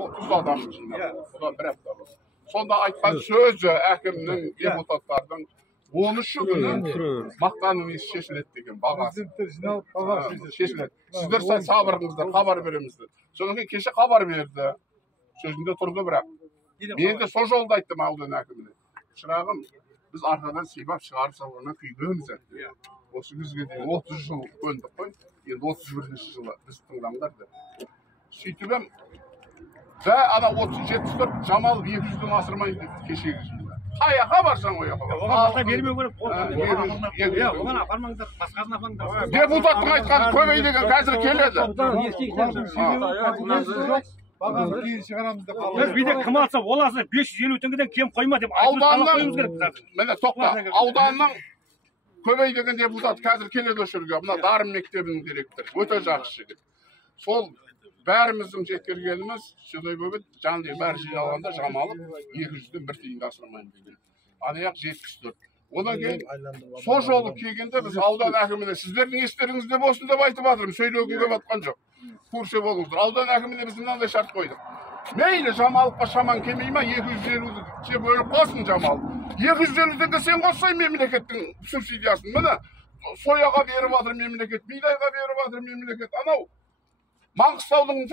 30 адам жинап, бұдан бір апта болды. Сонда айтқан сөзі әкімнің, депутаттардың 13 күні мақтаның есі шешіледі деген бағасы. Шешіледі. Сіздер сабырыңыздар, хабар береміздер. Содан кейін кеше хабар берді. Сөзінде тұрды бірақ. Мен де сол жолда айттым аудан әкіміне. Шырағым, біз арқадан сипап шығарып салғаннан күйгенбіз әйтті. Осы күзге дейін 30 жыл көндік қой. Енді 31-ші жылы біз тыңдаңдар деп. Сөйтіп ем, ана 30-74 Жамал 200-ден асырмайын деп кешегі жылда. Қаяққа барсаң ояққа. Оған бата бермеу керек. Оған апармаңдар, басқасын апарыңдар. Депутаттың айтқаны көбей деген қазір келеді. Біз биде кім алса, оласы 550 теңгеден кем қойма деп ауданның, міне тоқта, ауданның көбей деген депутат қазір келеді осы жерге. Мына Дарын мектебінің директоры, өте жақсы жігіт. Сол бәріміздің жеткергеніміз Сөдей Бөбет жанды бәрі жиналғанда Жамалып 200-ден бір тиын асырмайын деген. Анаяқ 74. Одан кейін сол жолы келгенде біз аудан әкіміне сіздердің естеріңізде болсын деп айтып жатырмын. Сөйлеуге келіп жатқан жоқ. Курсе болыңыздар. Аудан әкіміне біз мынандай шарт қойдық. Мейлі Жамаловқа шаман келмей ма 250-ді бөліп қосын Жамалов. 250-ді сен қоссай мемлекеттің субсидиясын. Міне сояға беріп жатыр мемлекет, бидайға беріп жатыр мемлекет. Анау Маңғыстаудың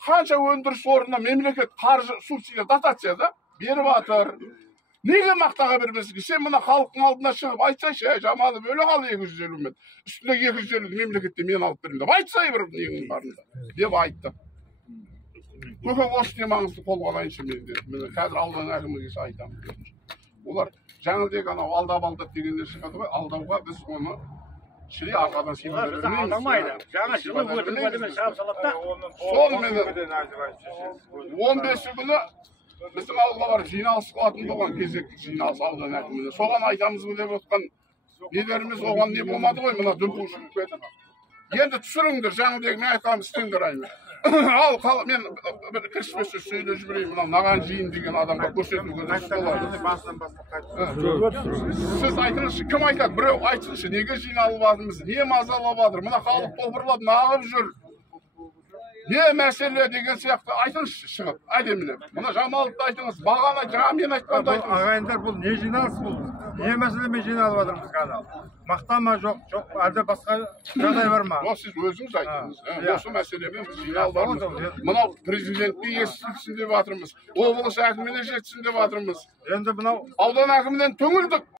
қанша өндіріс орнына мемлекет қаржы субсидия дотацияда беріп жатыр. Неге мақтаға бермесін? Сен мына халықтың алдына шығып айтсайшы, Жамалов өлі қал 250 мен. Үстінде 250 мемлекетте мен алып беремін деп айтсай бір неңің барында деп айтты. Көке осы темаңызды қолға алайыншы мен деді. Мен қазір аудан әкіміне айтамын. Олар жаңылдек анау алдап дегендер шығады ғой, алдауға біз оны шіре арқадан сипап береміз. Алдамайды. Жаңа жылы өтірмедімен шығап салады да. Сол мені 15 күні біздің ауылға барып жиналыс қылатын болған кезек жиналыс аудан әкіміне. Соған айтамыз деп отқан нелеріміз оған не болмады ғой, мына дүмпу шығып кетіп. Енді түсіріңдер, жаңылдек мен айтқанымды істеңдер аймен. Ал мен бір кіріспесі сөйлеп жіберейін, мынаған жиын деген адамға көрсетуге дұрыс болады. Сіз айтыңызшы, кім айтады? Біреу айтсыншы, неге жиналып жатырмыз, не мазалап жатыр, мына халық топырлап нағып жүр. Не мәселе деген сияқты айтыңызшы шығып, әдемілеп. Мына Жамаловты айтыңыз, бағана жаңа мен айтқанды айтыңыз. Ағайындар, бұл не жиналыс бұл? Не мәселемен жиналып жатырмыз канал? Мақтама жоқ, әлде басқа жағдай бар ма? Сіз өзіңіз айтыңыз. Осы мәселемен жиналып жатырмыз. Мынау президентке естілсін деп жатырмыз. Облыс әкіміне жетсін деп жатырмыз. Енді мынау аудан әкімінен түңілдік.